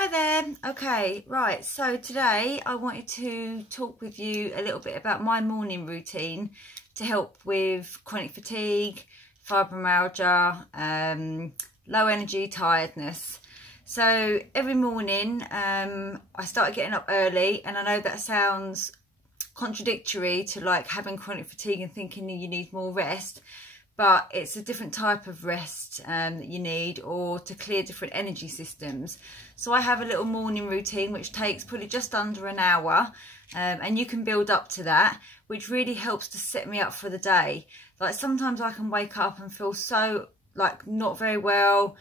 Hi there. Okay, right, so today I wanted to talk with you a little bit about my morning routine to help with chronic fatigue, fibromyalgia, low energy, tiredness. So every morning I started getting up early, and I know that sounds contradictory to like having chronic fatigue and thinking you need more rest, but it's a different type of rest that you need, or to clear different energy systems. So I have a little morning routine which takes probably just under an hour, and you can build up to that, which really helps to set me up for the day. Like sometimes I can wake up and feel so like not very well,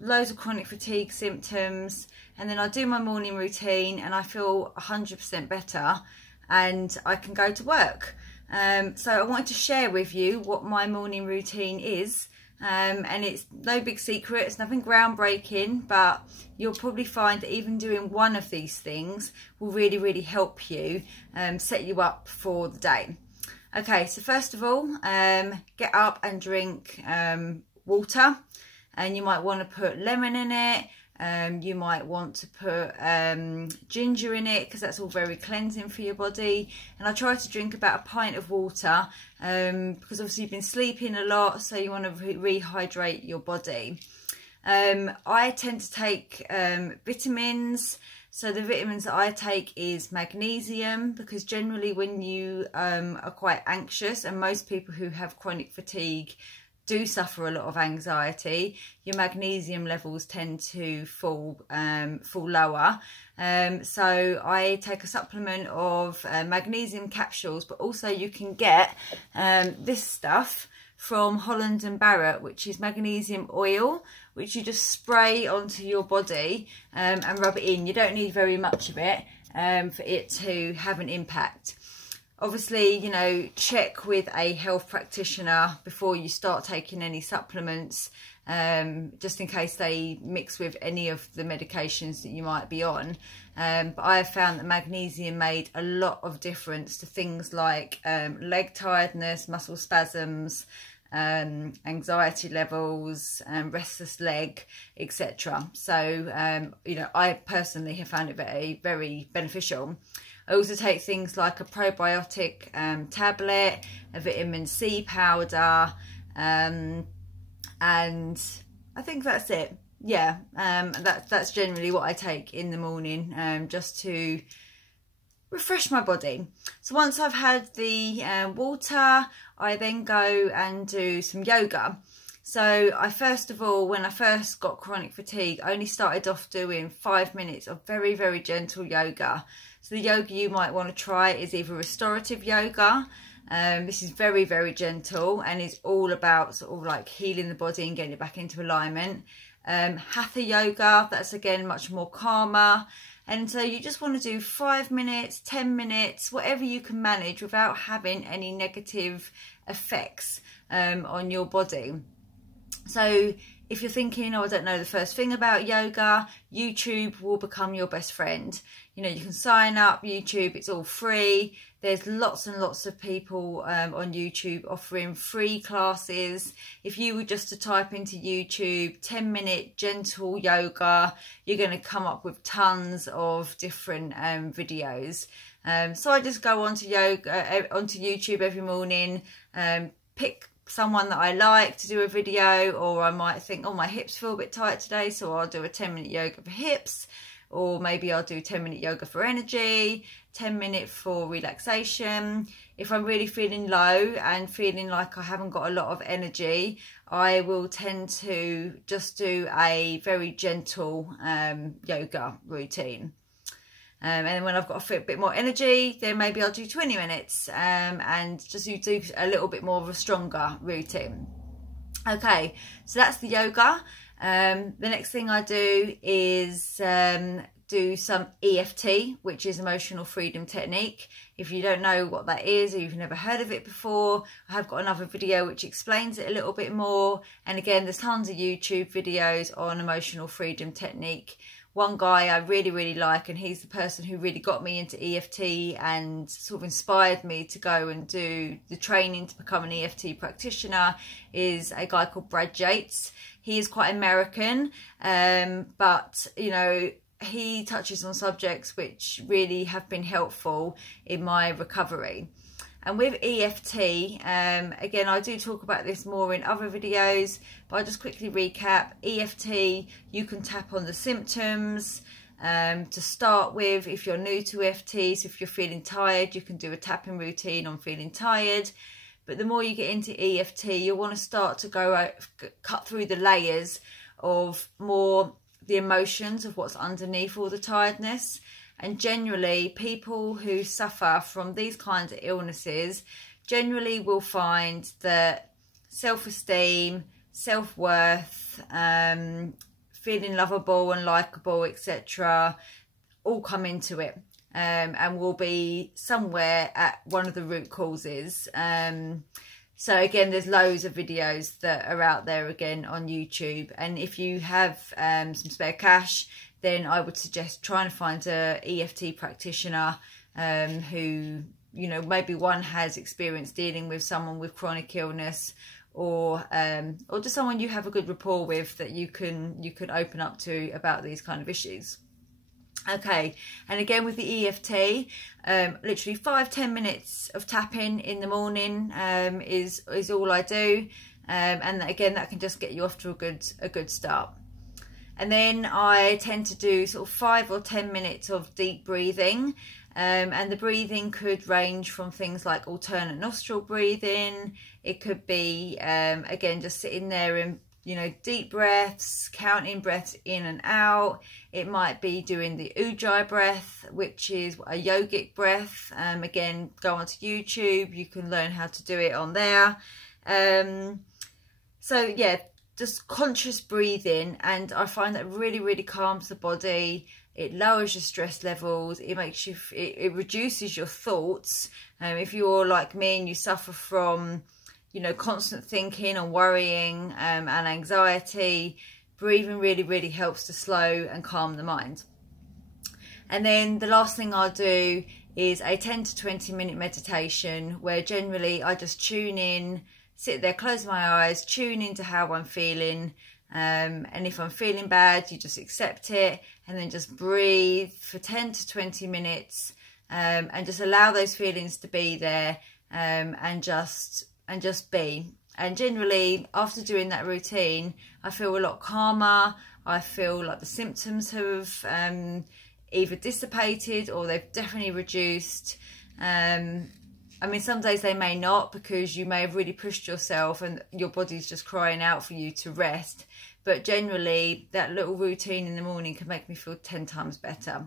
loads of chronic fatigue symptoms, and then I do my morning routine and I feel 100% better and I can go to work. So I wanted to share with you what my morning routine is, and it's no big secret, it's nothing groundbreaking, but you'll probably find that even doing one of these things will really help you set you up for the day. Okay, so first of all, get up and drink water, and you might want to put lemon in it. You might want to put ginger in it, because that's all very cleansing for your body. And I try to drink about a pint of water because obviously you've been sleeping a lot, so you want to rehydrate your body. I tend to take vitamins. So the vitamins that I take is magnesium, because generally when you are quite anxious, and most people who have chronic fatigue do suffer a lot of anxiety, your magnesium levels tend to fall lower. So I take a supplement of magnesium capsules, but also you can get this stuff from Holland & Barrett, which is magnesium oil, which you just spray onto your body and rub it in. You don't need very much of it for it to have an impact. Obviously, you know, check with a health practitioner before you start taking any supplements, just in case they mix with any of the medications that you might be on. But I have found that magnesium made a lot of difference to things like leg tiredness, muscle spasms, anxiety levels, restless leg, etc. So, you know, I personally have found it very beneficial. I also take things like a probiotic tablet, a vitamin C powder, and I think that's it. Yeah, that's generally what I take in the morning, just to refresh my body. So once I've had the water, I then go and do some yoga. So I first of all, when I first got chronic fatigue, I only started off doing 5 minutes of very gentle yoga. So the yoga you might want to try is either restorative yoga. This is very gentle, and it's all about sort of like healing the body and getting it back into alignment. Hatha yoga, that's again much more calmer. And so you just want to do 5 minutes, 10 minutes, whatever you can manage without having any negative effects on your body. So if you're thinking, oh, I don't know the first thing about yoga, YouTube will become your best friend. You know, you can sign up YouTube, it's all free. There's lots and lots of people on YouTube offering free classes. If you were just to type into YouTube 10-minute gentle yoga, you're going to come up with tons of different videos. So I just go onto YouTube every morning, pick someone that I like to do a video, or I might think, oh, my hips feel a bit tight today, so I'll do a 10-minute yoga for hips, or maybe I'll do 10-minute yoga for energy, 10-minute for relaxation. If I'm really feeling low and feeling like I haven't got a lot of energy, I will tend to just do a very gentle yoga routine. And then when I've got a bit more energy, then maybe I'll do 20 minutes and just do a little bit more of a stronger routine. Okay, so that's the yoga. The next thing I do is do some EFT, which is emotional freedom technique. If you don't know what that is, or you've never heard of it before, I have got another video which explains it a little bit more. And again, there's tons of YouTube videos on emotional freedom technique. One guy I really like, and he's the person who really got me into EFT and sort of inspired me to go and do the training to become an EFT practitioner, is a guy called Brad Yates. He is quite American, but you know, he touches on subjects which really have been helpful in my recovery. And with EFT, again, I do talk about this more in other videos, but I'll just quickly recap. EFT, you can tap on the symptoms to start with. If you're new to EFT, so if you're feeling tired, you can do a tapping routine on feeling tired. But the more you get into EFT, you'll want to start to cut through the layers of more the emotions of what's underneath all the tiredness. And generally, people who suffer from these kinds of illnesses generally will find that self-esteem, self-worth, feeling lovable and likeable, etc., all come into it, and will be somewhere at one of the root causes. So again, there's loads of videos that are out there again on YouTube. And if you have some spare cash, then I would suggest trying to find a EFT practitioner who, you know, maybe one has experience dealing with someone with chronic illness, or just someone you have a good rapport with that you can open up to about these kind of issues. Okay, and again with the EFT, literally 5-10 minutes of tapping in the morning is all I do, and again that can just get you off to a good start. And then I tend to do sort of 5 or 10 minutes of deep breathing, and the breathing could range from things like alternate nostril breathing. It could be again just sitting there and, you know, deep breaths, counting breaths in and out. It might be doing the Ujjayi breath, which is a yogic breath. Again, go onto YouTube, you can learn how to do it on there. So yeah, just conscious breathing, and I find that really, really calms the body. It lowers your stress levels. It makes you, it reduces your thoughts. If you're like me and you suffer from, you know, constant thinking and worrying and anxiety, breathing really, really helps to slow and calm the mind. And then the last thing I'll do is a 10 to 20 minute meditation, where generally I just tune in, sit there, close my eyes, tune into how I'm feeling. And if I'm feeling bad, you just accept it, and then just breathe for 10 to 20 minutes, and just allow those feelings to be there, and just be. And generally, after doing that routine, I feel a lot calmer. I feel like the symptoms have either dissipated or they've definitely reduced. I mean, some days they may not, because you may have really pushed yourself and your body's just crying out for you to rest. But generally, that little routine in the morning can make me feel 10 times better.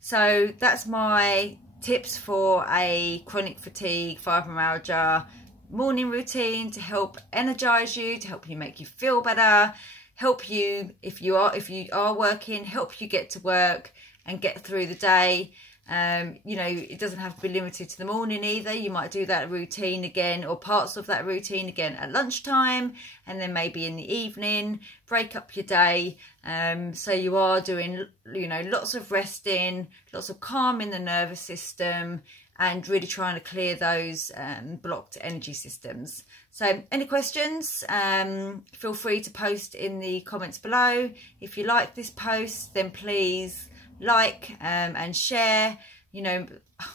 So that's my tips for a chronic fatigue, fibromyalgia morning routine to help energize you, to help you make you feel better, help you if you are working, help you get to work and get through the day. You know, it doesn't have to be limited to the morning either. You might do that routine again, or parts of that routine again, at lunchtime, and then maybe in the evening. Break up your day, so you are doing, you know, lots of resting, lots of calming the nervous system, and really trying to clear those blocked energy systems. So any questions, feel free to post in the comments below. If you like this post, then please like and share. You know,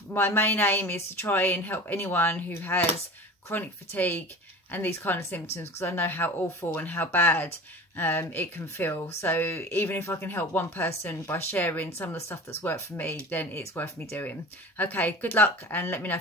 my main aim is to try and help anyone who has chronic fatigue and these kind of symptoms, because I know how awful and how bad it can feel. So even if I can help one person by sharing some of the stuff that's worked for me, then it's worth me doing. Okay, good luck, and let me know.